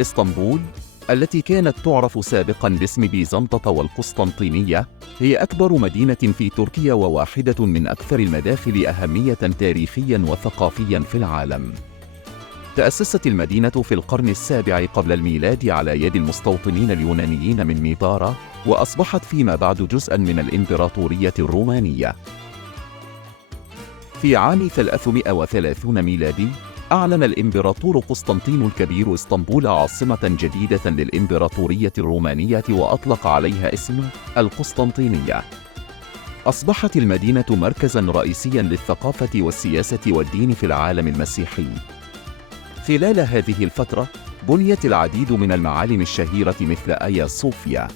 إسطنبول، التي كانت تعرف سابقاً باسم بيزنطة والقسطنطينية، هي أكبر مدينة في تركيا وواحدة من أكثر المداخل أهمية تاريخياً وثقافياً في العالم. تأسست المدينة في القرن السابع قبل الميلاد على يد المستوطنين اليونانيين من ميطارة، وأصبحت فيما بعد جزءاً من الإمبراطورية الرومانية. في عام 330 ميلادي، أعلن الإمبراطور قسطنطين الكبير إسطنبول عاصمة جديدة للإمبراطورية الرومانية وأطلق عليها اسم القسطنطينية. أصبحت المدينة مركزاً رئيسياً للثقافة والسياسة والدين في العالم المسيحي. خلال هذه الفترة بنيت العديد من المعالم الشهيرة مثل آيا صوفيا.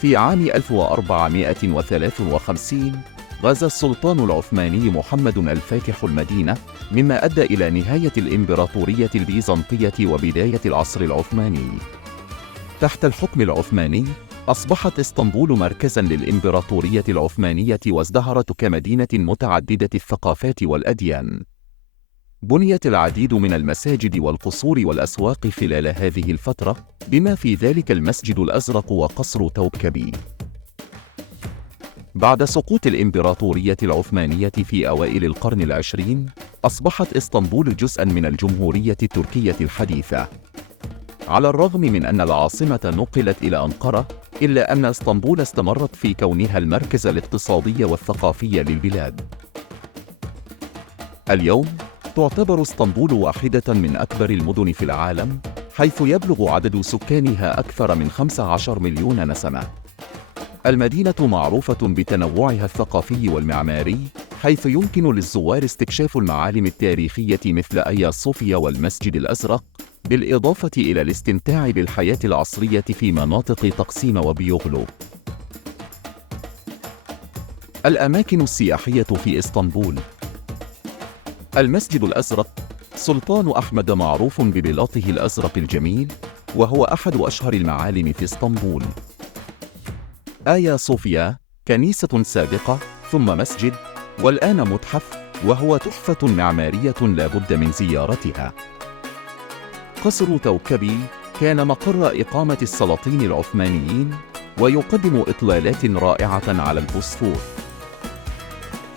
في عام 1453 غزا السلطان العثماني محمد الفاتح المدينة، مما أدى إلى نهاية الإمبراطورية البيزنطية وبداية العصر العثماني. تحت الحكم العثماني أصبحت إسطنبول مركزاً للإمبراطورية العثمانية وازدهرت كمدينة متعددة الثقافات والأديان. بنيت العديد من المساجد والقصور والأسواق خلال هذه الفترة، بما في ذلك المسجد الأزرق وقصر توبكبي. بعد سقوط الإمبراطورية العثمانية في أوائل القرن العشرين، أصبحت إسطنبول جزءاً من الجمهورية التركية الحديثة. على الرغم من أن العاصمة نقلت إلى أنقرة، إلا أن إسطنبول استمرت في كونها المركز الاقتصادي والثقافي للبلاد. اليوم تعتبر إسطنبول واحدة من أكبر المدن في العالم، حيث يبلغ عدد سكانها أكثر من 15 مليون نسمة. المدينة معروفة بتنوعها الثقافي والمعماري، حيث يمكن للزوار استكشاف المعالم التاريخية مثل آيا صوفيا والمسجد الأزرق، بالإضافة إلى الاستمتاع بالحياة العصرية في مناطق تقسيم وبيوغلو. الأماكن السياحية في إسطنبول: المسجد الأزرق. سلطان أحمد معروف ببلاطه الأزرق الجميل، وهو أحد أشهر المعالم في إسطنبول. آيا صوفيا، كنيسة سابقة ثم مسجد والآن متحف، وهو تحفة معمارية لا بد من زيارتها. قصر توبكبي كان مقر إقامة السلاطين العثمانيين، ويقدم إطلالات رائعة على البوسفور.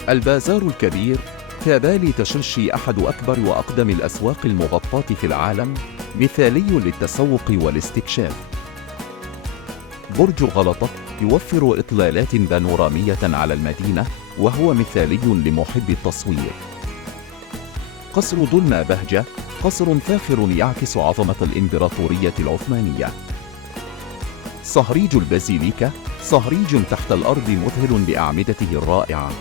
البازار الكبير، كابالي تشرشي أحد أكبر وأقدم الأسواق المغطاة في العالم، مثالي للتسوق والاستكشاف. برج غلطة يوفر إطلالات بانورامية على المدينة، وهو مثالي لمحب التصوير. قصر بهجة، قصر فاخر يعكس عظمة الإمبراطورية العثمانية. صهريج البازيليكا، صهريج تحت الأرض مذهل بأعمدته الرائعة.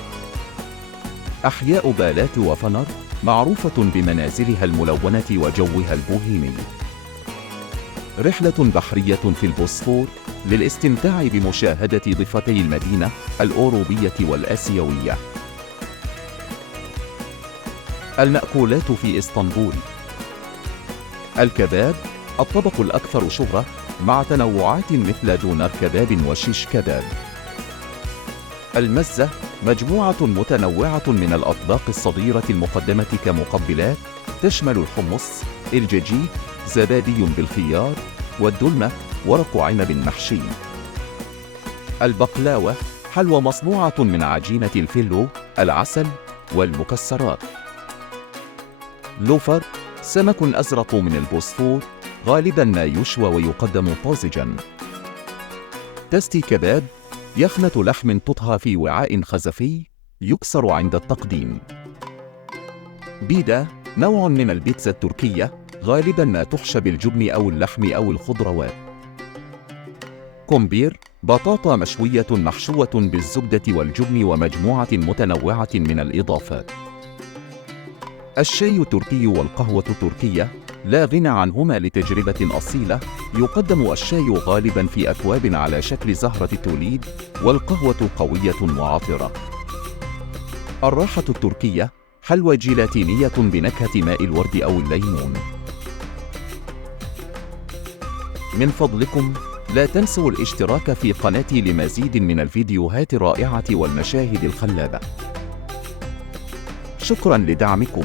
أحياء بالات وفنر، معروفة بمنازلها الملونة وجوها البوهيمي. رحلة بحرية في البوسفور للاستمتاع بمشاهدة ضفتي المدينة الأوروبية والآسيوية. المأكولات في إسطنبول: الكباب، الطبق الأكثر شهرة، مع تنوعات مثل دونر كباب وشيش كباب. المزة، مجموعة متنوعة من الأطباق الصغيرة المقدمة كمقبلات، تشمل الحمص، الجاجيج، زبادي بالخيار، والدلمة، ورق عنب محشي. البقلاوة، حلوى مصنوعة من عجينة الفيلو، العسل، والمكسرات. لوفر، سمك أزرق من البوسفور، غالباً ما يشوى ويقدم طازجاً. تستي كباب، يخنة لحم تطهى في وعاء خزفي، يكسر عند التقديم. بيدا، نوع من البيتزا التركية، غالباً ما تحشى بالجبن أو اللحم أو الخضروات. كومبير، بطاطا مشوية محشوة بالزبدة والجبن ومجموعة متنوعة من الإضافات. الشاي التركي والقهوة التركية، لا غنى عنهما لتجربة أصيلة. يقدم الشاي غالباً في أكواب على شكل زهرة التوليد، والقهوة قوية وعطرة. الراحة التركية، حلوى جيلاتينية بنكهة ماء الورد أو الليمون. من فضلكم لا تنسوا الاشتراك في قناتي لمزيد من الفيديوهات الرائعة والمشاهد الخلابة. شكراً لدعمكم.